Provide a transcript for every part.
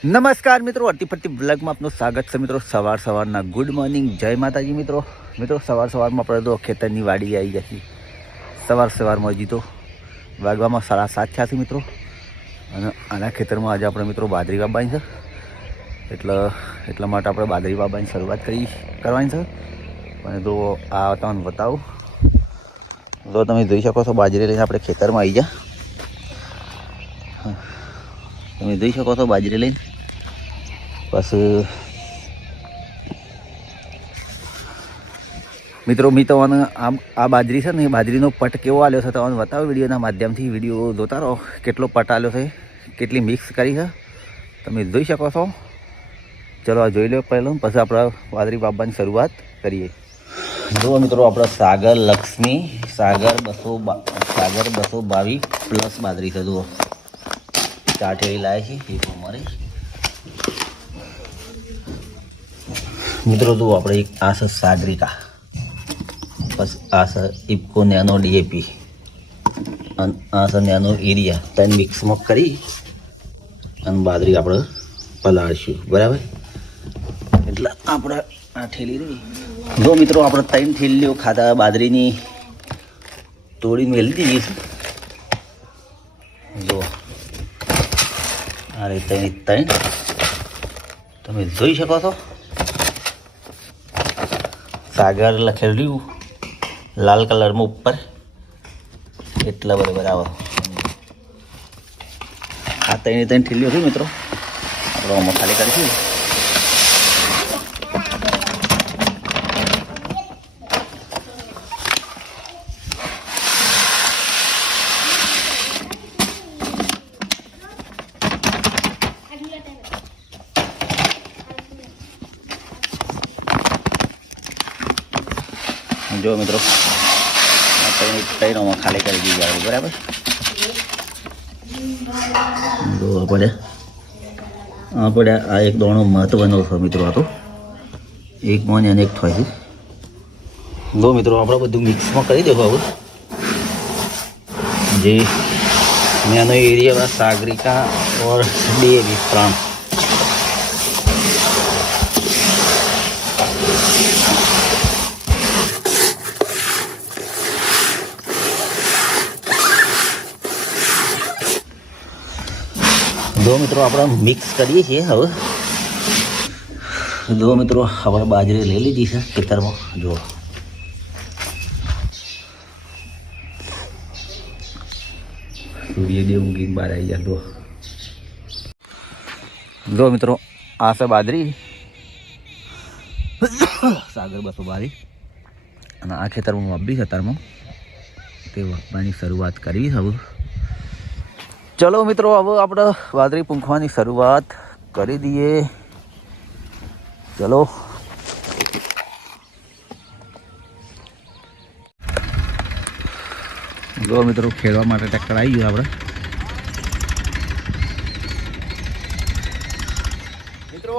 નમસ્કાર મિત્રો, અતિ ફરતી બ્લોગમાં આપનું સ્વાગત છે મિત્રો. સવારના ગુડ મોર્નિંગ, જય માતાજી મિત્રો. સવારમાં આપણે તો ખેતરની વાડી આવી જશે. સવારમાં હજી તો વાગવામાં 7:30 થયા છે મિત્રો. અને આના ખેતરમાં આજે આપણે મિત્રો બાજરી વાવવાની છે. એટલા માટે આપણે બાજરી વાવવાની શરૂઆત કરવાની છે. અને તો આ તમને બતાવું તો તમે જોઈ શકો છો, બાજરી લઈને આપણે ખેતરમાં આવી જા. તમે જોઈ શકો છો બાજરી લઈને. બસ મિત્રો, મેં તમને આ બાજરી છે ને, એ બાજરીનો પટ કેવો આવ્યો છે તમને બતાવો વિડીયોના માધ્યમથી. વિડીયો જોતા રહો, કેટલો પટ આવ્યો છે, કેટલી મિક્સ કરી છે તમે જોઈ શકો છો. ચલો આ જોઈ લો પહેલાં, પછી આપણે બાજરી વાવવાની શરૂઆત કરીએ. જુઓ મિત્રો, આપણે સાગર 222 પ્લસ બાજરી છે. જુઓ 4 ઠેલી લાવે છે એ અમારે મિત્રો. જુઓ આપણે આ છે સાગરિકા, બસ આ છે ઇફકો નેનો ડીએપી અને આ છે નેનો એરિયા. ત્રણ મિક્સમાં કરી અને બાજરી આપણે પલાળીશું, બરાબર. એટલે આપણે આ ઠેલી રહી. જો મિત્રો, આપણે 3 ઠેલીઓ ખાતા બાજરીની તોડીને મેલી દીધી છે. જો આ રીતે 3 તમે જોઈ શકો છો. સાગર લખેલું લાલ કલરમાં ઉપર, એટલા બરાબર આવે. આ 3 ઠેલીઓ છે મિત્રો, આપણે આમાં ખાલી કરીશું. જો મિત્રો, ત્રણોમાં ખાલી કરી દીધી, બરાબર. જો આપણે આ એક દોણો મહત્વનો છે મિત્રો. આ તો એક મોન અને એક થાય છે. જો મિત્રો, આપણે બધું મિક્સમાં કરી દેવું. હવે જે નેનો એરિયા સાગરિકા और DAP प्राण જો મિત્રો, આપણે મિક્સ કરીએ છીએ. હવે જો મિત્રો, આપણે બાજરી લઈ લીધી છે ખેતરમાં. જો સૂર્યદેવ ઊંઘીને બહાર આવી જાય. જો મિત્રો, આ છે બાજરી સાગર 222 અને આ ખેતરમાં વાપરી ખેતરમાં તે વાપવાની શરૂઆત કરવી. હવે ચલો મિત્રો, હવે આપણે બાજરી પૂંખવાની શરૂઆત કરી દઈએ. ચલો જો મિત્રો, ખેડવા માટે ટ્રેક્ટર આવી ગયું. આપણે મિત્રો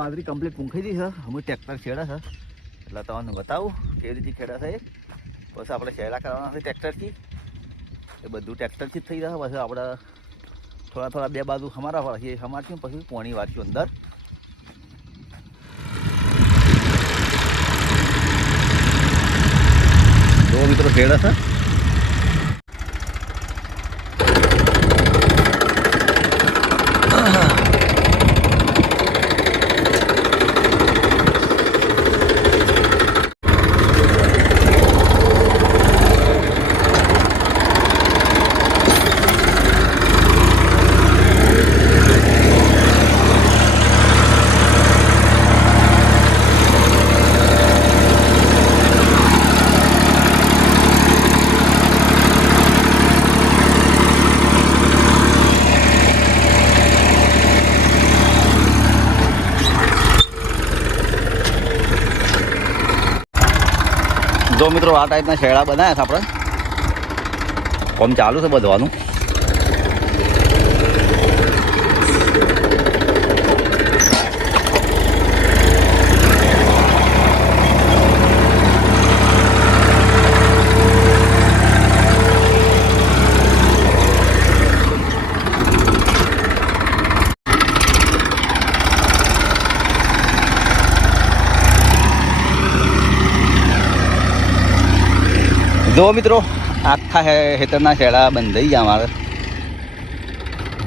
બાજરી કમ્પ્લીટ પૂંખાઈ દી છે. અમે ટ્રેક્ટર ખેડા છે એટલે તમને બતાવું કેવી રીતે ખેડા છે. બસ આપણે શેડા કરવાના છે ટ્રેક્ટરથી. એ બધું ટ્રેક્ટરથી જ થઈ જશે. પછી આપણે થોડા 2 બાજુ અમારા વાળીએ, અમારથી પછી પોણી વાળીશું અંદર. જો મિત્રો, ખેડા છે. જો મિત્રો, આ ટાઈપના શેડા બનાવ્યા છે આપણે. કોમ ચાલુ છે બધવાનું. જો મિત્રો આખા હેતરના શેડા બંધાઈ ગયા અમારે.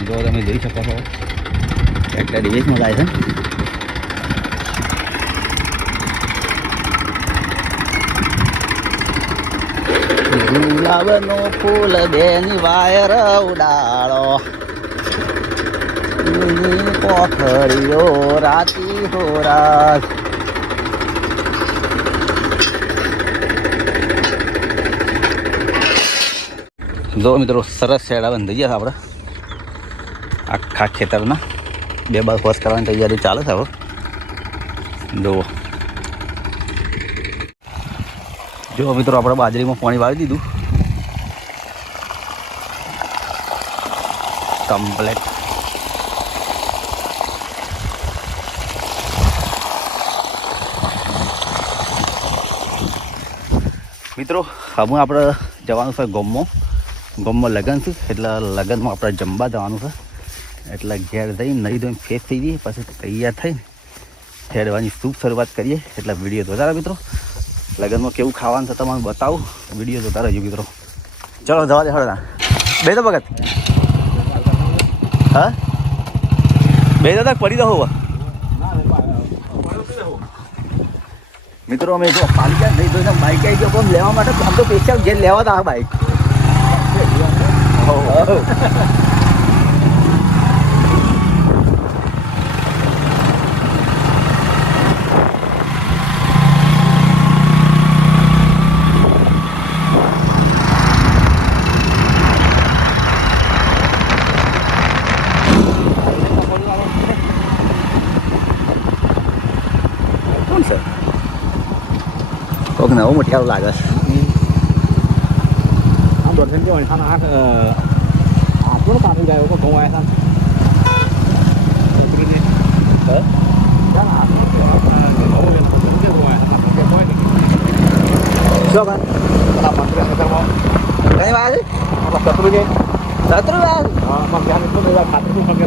જો તમે જોઈ શકો છો ટ્રેક્ટર ડિવેશમાં જાય છે. ગુલાબનો ફૂલ બેની વાયર ઉડાડો, કોઠડીઓ રાતી હો રાત. જો મિત્રો સરસ શેડા બંધાઈ ગયા આપણે આખા ખેતરના. 2 વર્ષ કરવાની તૈયારી ચાલે છે હવે. જુઓ જો મિત્રો આપણે બાજરીમાં પાણી વાળી દીધું કમ્પ્લેટ. મિત્રો હવે આપણે જવાનું છે ગામમાં લગ્ન છે, એટલે લગ્નમાં આપણે જમવા જવાનું છે. એટલે ઘેર જઈને નહીં ધોઈને ફ્રેશ થઈ જઈએ, પછી તૈયાર થઈને ખેડવાની શુભ શરૂઆત કરીએ. એટલે વિડીયો જોતા રહો મિત્રો. લગ્નમાં કેવું ખાવાનું છે તમને બતાવું, વિડીયો જોતા રહેજો મિત્રો. ચલો જવા દે હળના બે તો ભગત. હા બે દાદા પડી દો મિત્રો. અમે જો પાલી ગયા નહીં જોઈને બાઇક આવી ગયો પણ લેવા માટે. આમ તો સ્પેશિયલ ઘેર લેવા હતા આ બાઇક. કોક નવો મોટિયારો લાગે છે. આમ દોઢ જવાની ખાના આપણને પાછું જાય એવું ઘઉં આવ્યા હતા.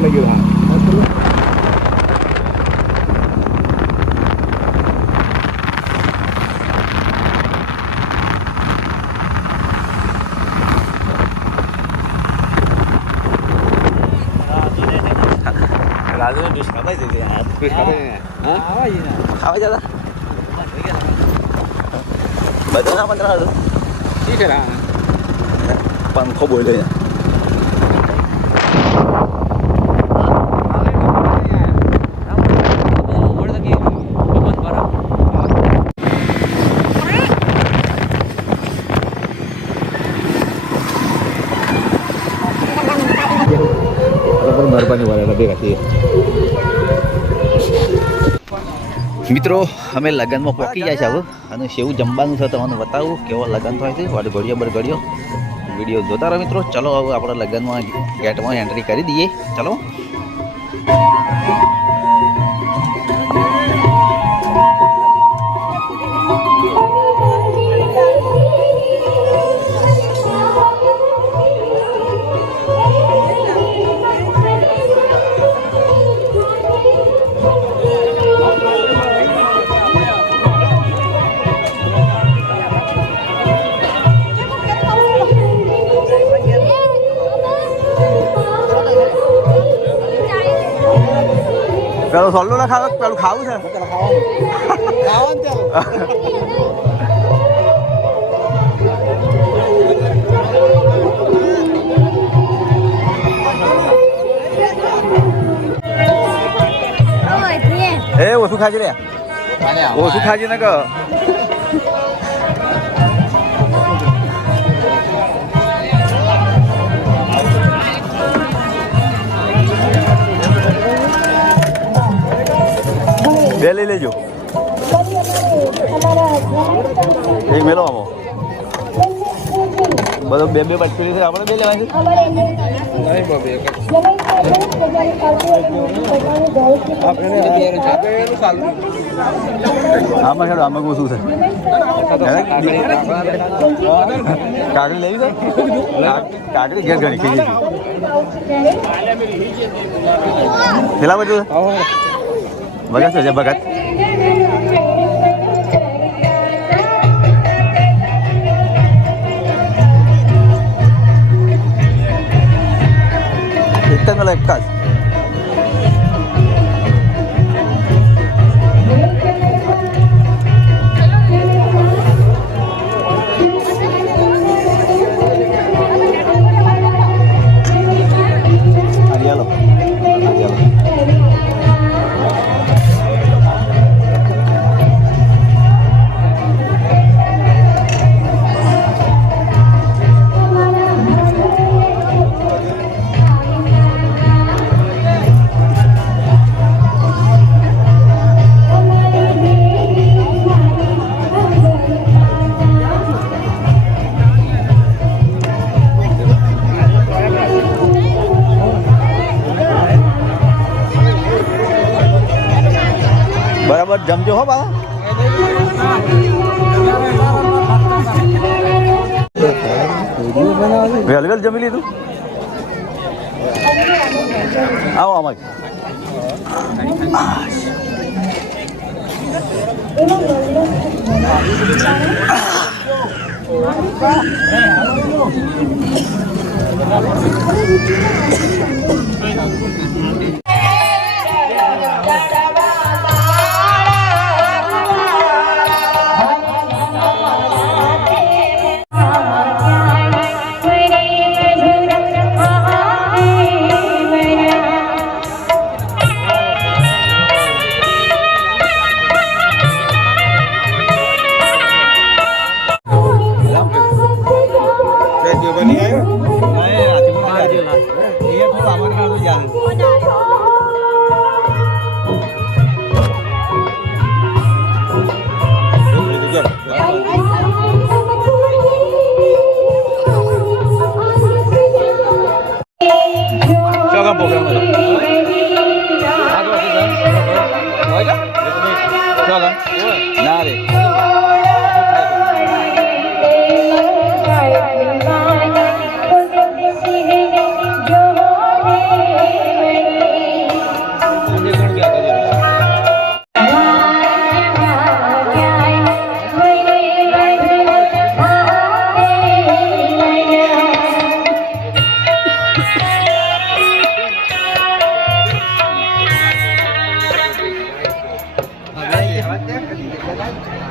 લઈ ગયો ખાવા જતા બધું ના 15 ઠીક છે. પંખો બોલે મિત્રો. અમે લગ્નમાં પહોંચી જાય છે હવે, અને સેવું જમવાનું છે તમને બતાવું કેવો લગ્ન થાય છે. ઘડીઓ બરઘડીઓ વિડીયો જોતા રહો મિત્રો. ચલો હવે આપણે લગ્નમાં ગેટમાં એન્ટ્રી કરી દઈએ. ચલો પેલું સોલ્લો ના ખાવ, પેલું ખાવું છે એ ઓછું ખાજે રે, ઓછું ખાજે ને કે બે લઈ લેજો. એક મેલો આવો બધો બે બાટલી છે. આપણે બે લેવાની છે. આમાં હેડો આમાં ઓછું છે. કાકડી લેવી છે. કાકડી ઘેર ઘણી ખાઈ જઈશું. પેલા બધું ભગત છે ભગત. એક જ મેલો એક જ હરિયાલો બરાબર જમજો હો બા વેલ વેલ જમી લીધું આવો આમાં ના રે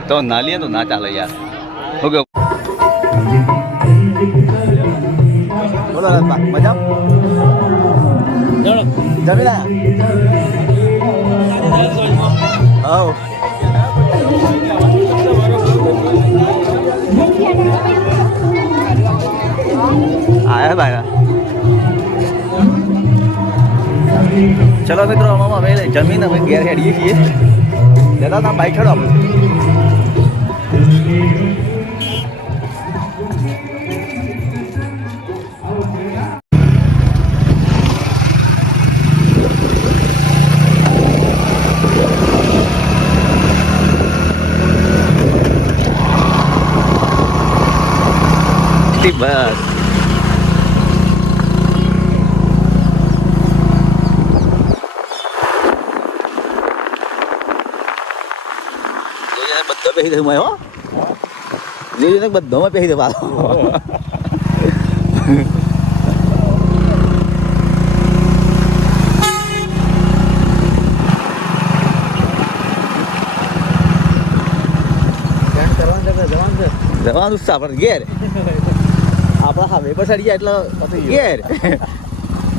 તો ના લે તો ના ચાલે યાર ઓકે બોલો રાજબા મજા જમી લા આવ આયા ભાઈ ચલો મિત્રો અમે જમીન અમે ઘેર હેડીએ છીએ દાદા તમે બાઈક ખેડો આપણે બસ બધો પહેરી દઉં હો લીધું ને બધામાં પહેરી દઉં જવાનું આપણે ઘેર આપણા હા વેપર સાડી જાય એટલે ઘેર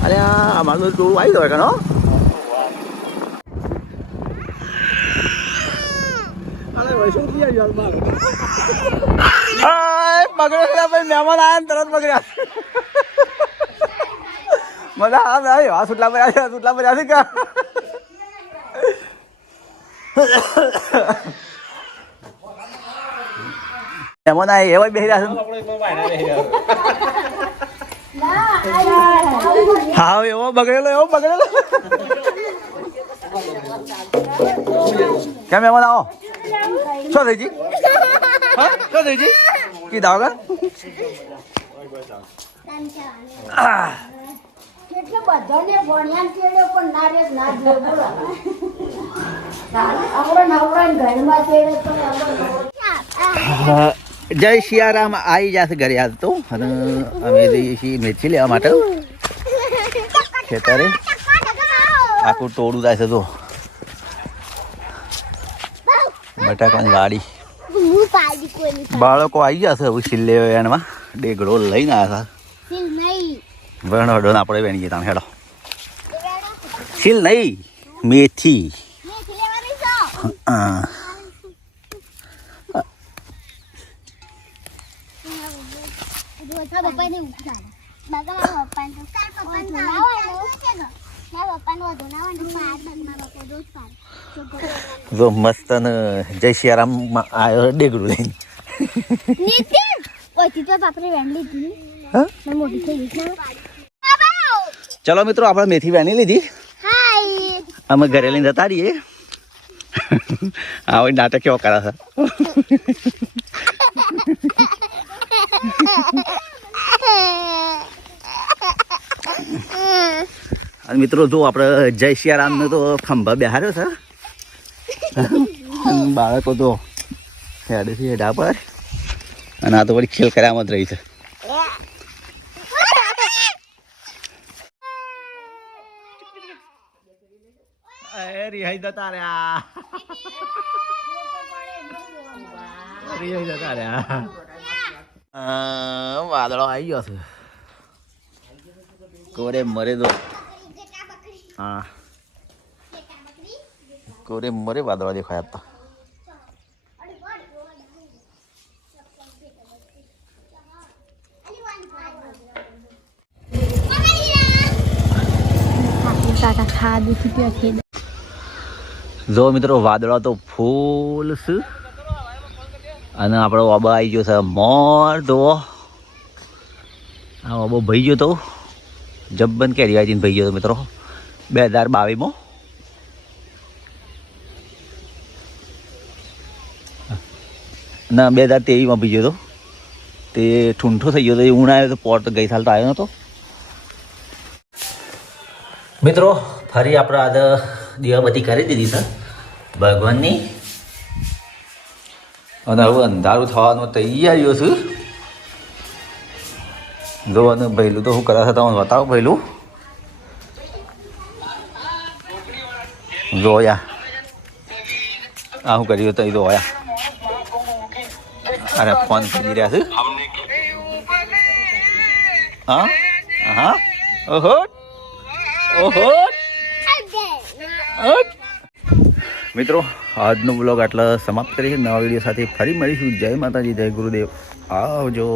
અરે અમારું તો ટોળું આવી જવાય કાનો બગડ્યા મહેમાન આવ્યા તરત બગડ્યા મજા આવ્યો આ સુટલા પર આવ્યા સુટલા પર આવ્યા કા મહેમાન આવે એવા બેસી રહ્યા હા એવો બગડેલો કેમ મહેમાન આવો શું થઈ જી હા શું થઈ જી કી દાવ કા કેટલો બધાને ભણ્યા કેળો પણ નારે ના જો બોલો આપણો નવરાન ઘરમાં કેળો તો જય સિયારામ આવી જશે ઘરે આજ તો અને અમે જઈએ છીએ મિર્ચી લેવા માટે ખેતરે આખું ટોળું જાય છે જો બટાકાની વાડી. બાળકો આવી જશે હવે છેલ્લે એનમાં ડેગડો લઈને આવ્યા હતા વણોડો આપણે વેણીએ તમે હેડો. છીલ નહીં મેથી. હા જો મસ્ત ને જય સિયારામ આવ્યો ડેગડું લઈને. ચલો મિત્રો આપણે મેથી વેણી લીધી અમે ઘરે લઈને જતા રહીએ. આ નાટક કેવો કરે છે. અને મિત્રો જો આપણે જય સિયારામનો તો ખંભા બેહાર્યો છે. બાળકો તો હેડે છે હેડા પર અને આ તો વળી ખેલ કર્યામાં જ રહી છે. રિહાઈ જતા રહ્યા. રિહાઈ જતા રહ્યા. વાદળો આવી ગયો છે કોરે મરે દો. હા કોરે મરે વાદળો દેખાયા હતા. જો મિત્રો વાદળો તો ફૂલ છે અને આપણો વાબા આવી ગયો છે મોર. તો આ વાબો ભાઈ ગયો તો જબ્બન કેરી વાજીને ભાઈ ગયો તો મિત્રો 2022માં. ના 2023માં ભાઈ ગયો તો તે ઠૂંઠો થઈ ગયો તો એ ઊણ આવ્યો તો પોટ ગઈ સાલ તો આવ્યો નહોતો. મિત્રો ફરી આપણે આજે દીવાબત્તી કરી દીધી છે ભગવાનની અને હવે અંધારું થવાનું તૈયારીઓ છે. જો અને ભૈલું તો શું કરે છે તમને બતાવો. ભૈલું જો યા આ શું કર્યું તો જો યા અરે ફોન કરી રહ્યા છે. હા હા ઓહો ઓહો. મિત્રો આજનો બ્લોગ આટલા સમાપ્ત કરીએ. નવા વિડીયો સાથે ફરી મળીશું. જય માતાજી, જય ગુરુદેવ, આવજો.